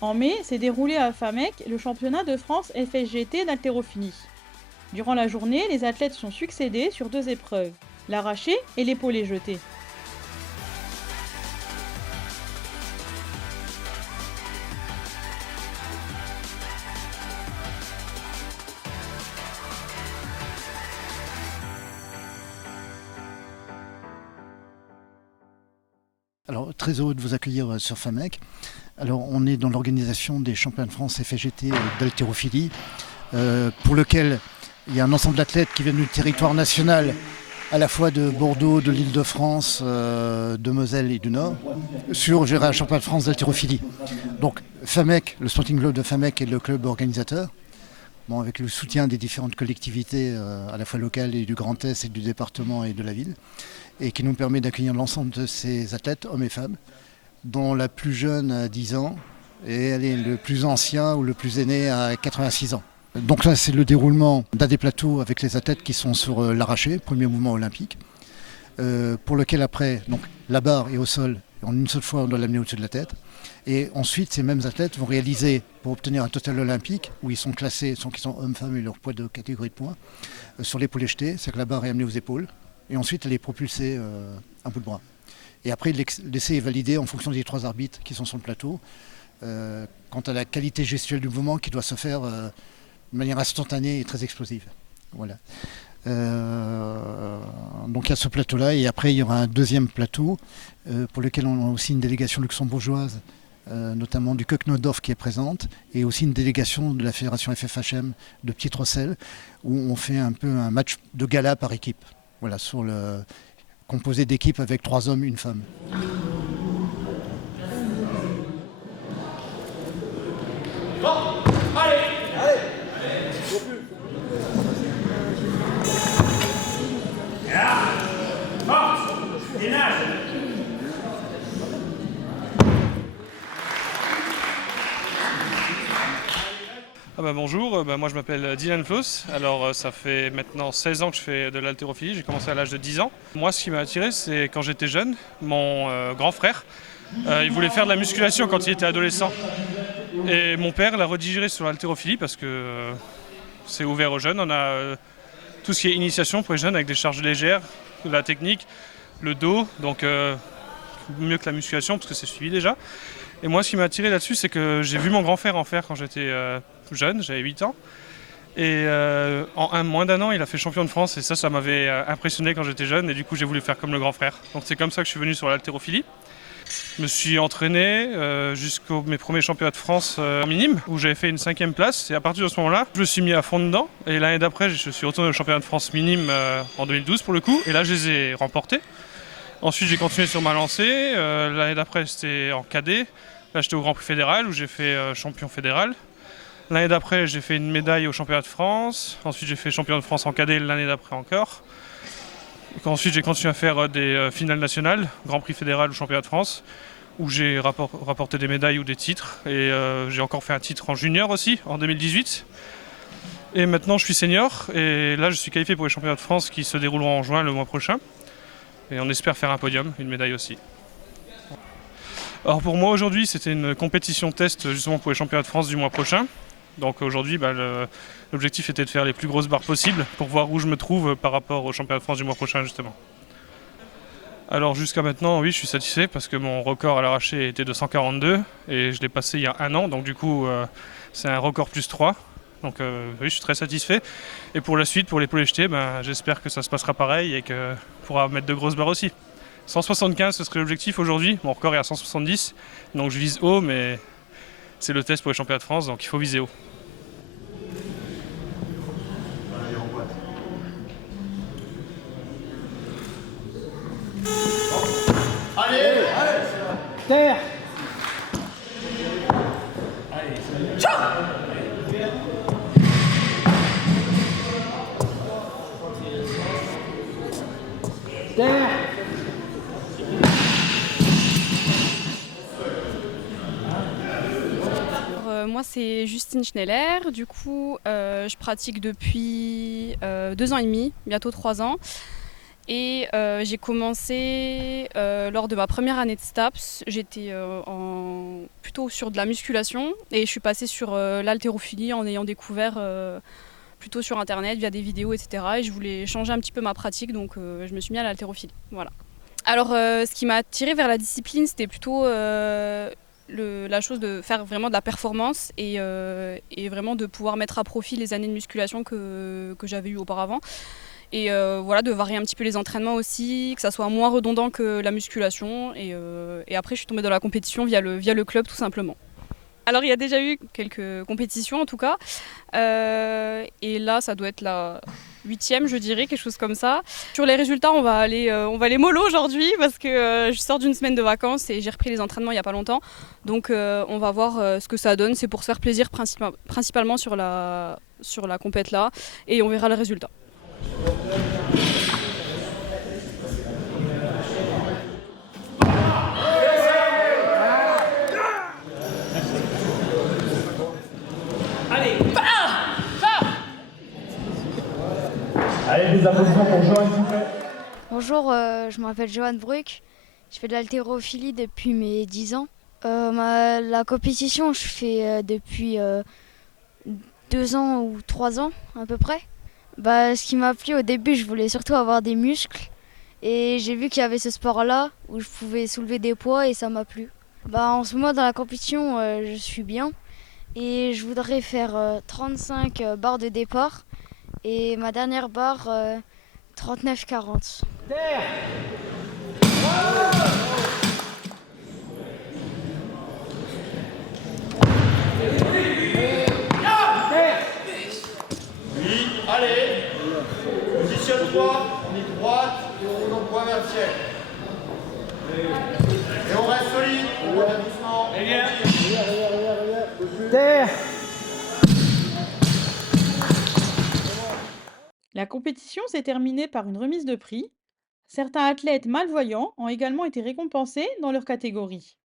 En mai, s'est déroulé à Famec le championnat de France FSGT d'haltérophilie. Durant la journée, les athlètes sont succédés sur 2 épreuves, l'arraché et l'épaulé jeté. Alors, très heureux de vous accueillir sur FAMEC. Alors, on est dans l'organisation des championnats de France FSGT d'haltérophilie, pour lequel il y a un ensemble d'athlètes qui viennent du territoire national, à la fois de Bordeaux, de l'Île-de-France, de Moselle et du Nord, sur un championnat de France d'haltérophilie. Donc, FAMEC, le Sporting Club de FAMEC est le club organisateur. Bon, avec le soutien des différentes collectivités, à la fois locales et du Grand Est et du département et de la ville, et qui nous permet d'accueillir l'ensemble de ces athlètes, hommes et femmes, dont la plus jeune a 10 ans et le plus ancien ou le plus aîné a 86 ans. Donc là, c'est le déroulement d'un des plateaux avec les athlètes qui sont sur l'arraché, premier mouvement olympique, pour lequel après, donc, la barre est au sol, en une seule fois on doit l'amener au-dessus de la tête. Et ensuite, ces mêmes athlètes vont réaliser, pour obtenir un total olympique, où ils sont classés, qui sont hommes, femmes et leur poids de catégorie de points, sur l'épaulé jeté, c'est que la barre est amenée aux épaules. Et ensuite, elle est propulsée un bout de bras. Et après, l'essai est validé en fonction des 3 arbitres qui sont sur le plateau, quant à la qualité gestuelle du mouvement qui doit se faire de manière instantanée et très explosive. Voilà. Donc il y a ce plateau-là, et après il y aura un deuxième plateau pour lequel on a aussi une délégation luxembourgeoise, notamment du Keukenhof qui est présente, et aussi une délégation de la fédération FFHM de Pietrocel, où on fait un peu un match de gala par équipe. Voilà, composé d'équipes avec 3 hommes, 1 femme. Bon, allez, allez, force, ménage. Bonjour, moi je m'appelle Dylan Floss. Alors ça fait maintenant 16 ans que je fais de l'haltérophilie, j'ai commencé à l'âge de 10 ans. Moi ce qui m'a attiré, c'est quand j'étais jeune, mon grand frère, il voulait faire de la musculation quand il était adolescent. Et mon père l'a redirigé sur l'haltérophilie parce que c'est ouvert aux jeunes. On a tout ce qui est initiation pour les jeunes avec des charges légères, de la technique, le dos, donc mieux que la musculation parce que c'est suivi déjà. Et moi ce qui m'a attiré là-dessus, c'est que j'ai vu mon grand frère en faire quand j'étais jeune, j'avais 8 ans. Et en moins d'1 an, il a fait champion de France et ça m'avait impressionné quand j'étais jeune et du coup j'ai voulu faire comme le grand frère. Donc c'est comme ça que je suis venu sur l'haltérophilie. Je me suis entraîné jusqu'aux mes premiers championnats de France en minime où j'avais fait une 5e place et à partir de ce moment-là, je me suis mis à fond dedans et l'année d'après, je suis retourné au championnat de France minime en 2012 pour le coup et là je les ai remportés. Ensuite j'ai continué sur ma lancée, l'année d'après c'était en cadet, là j'étais au Grand Prix fédéral où j'ai fait champion fédéral. L'année d'après, j'ai fait une médaille au championnat de France. Ensuite, j'ai fait champion de France en cadet l'année d'après encore. Ensuite, j'ai continué à faire des finales nationales, Grand Prix fédéral ou championnat de France, où j'ai rapporté des médailles ou des titres. Et j'ai encore fait un titre en junior aussi, en 2018. Et maintenant, je suis senior. Et là, je suis qualifié pour les championnats de France qui se dérouleront en juin le mois prochain. Et on espère faire un podium, une médaille aussi. Alors pour moi, aujourd'hui, c'était une compétition test justement pour les championnats de France du mois prochain. Donc aujourd'hui, l'objectif était de faire les plus grosses barres possibles pour voir où je me trouve par rapport au championnat de France du mois prochain justement. Alors jusqu'à maintenant, oui, je suis satisfait parce que mon record à l'arraché était de 142 et je l'ai passé il y a 1 an, donc du coup c'est un record plus 3. Donc oui, je suis très satisfait. Et pour la suite, pour l'épaulé jeté, j'espère que ça se passera pareil et qu'on pourra mettre de grosses barres aussi. 175, ce serait l'objectif aujourd'hui, mon record est à 170, donc je vise haut, mais c'est le test pour les championnats de France, donc il faut viser haut. Allez, allez, terre. Allez, ciao. Terre. Moi c'est Justine Schneller, du coup je pratique depuis 2 ans et demi, bientôt 3 ans. Et j'ai commencé lors de ma première année de STAPS. J'étais plutôt sur de la musculation et je suis passée sur l'haltérophilie en ayant découvert plutôt sur internet via des vidéos, etc. Et je voulais changer un petit peu ma pratique, donc je me suis mis à l'haltérophilie. Voilà. Alors ce qui m'a attirée vers la discipline, c'était plutôt la chose de faire vraiment de la performance et vraiment de pouvoir mettre à profit les années de musculation que j'avais eues auparavant. Et voilà, de varier un petit peu les entraînements aussi, que ça soit moins redondant que la musculation. Et après, je suis tombée dans la compétition via le club, tout simplement. Alors, il y a déjà eu quelques compétitions, en tout cas. Et là, ça doit être la 8e, je dirais, quelque chose comme ça. Sur les résultats, on va aller mollo aujourd'hui parce que je sors d'une semaine de vacances et j'ai repris les entraînements il n'y a pas longtemps. Donc, on va voir ce que ça donne. C'est pour se faire plaisir principalement sur la compète là. Et on verra le résultat. Allez, des applaudissements pour Johan, s'il vous plaît. Bonjour, je m'appelle Johan Bruck. Je fais de l'haltérophilie depuis mes 10 ans. La compétition, je fais depuis 2 ans ou 3 ans à peu près. Ce qui m'a plu au début, je voulais surtout avoir des muscles. Et j'ai vu qu'il y avait ce sport-là où je pouvais soulever des poids et ça m'a plu. En ce moment, dans la compétition, je suis bien. Et je voudrais faire 35 barres de départ. Et ma dernière barre, 39-40. Oui, allez, positionne-toi, on est droite et on envoie vers le ciel. Et on reste solide, on voit doucement. Terre. La compétition s'est terminée par une remise de prix. Certains athlètes malvoyants ont également été récompensés dans leur catégorie.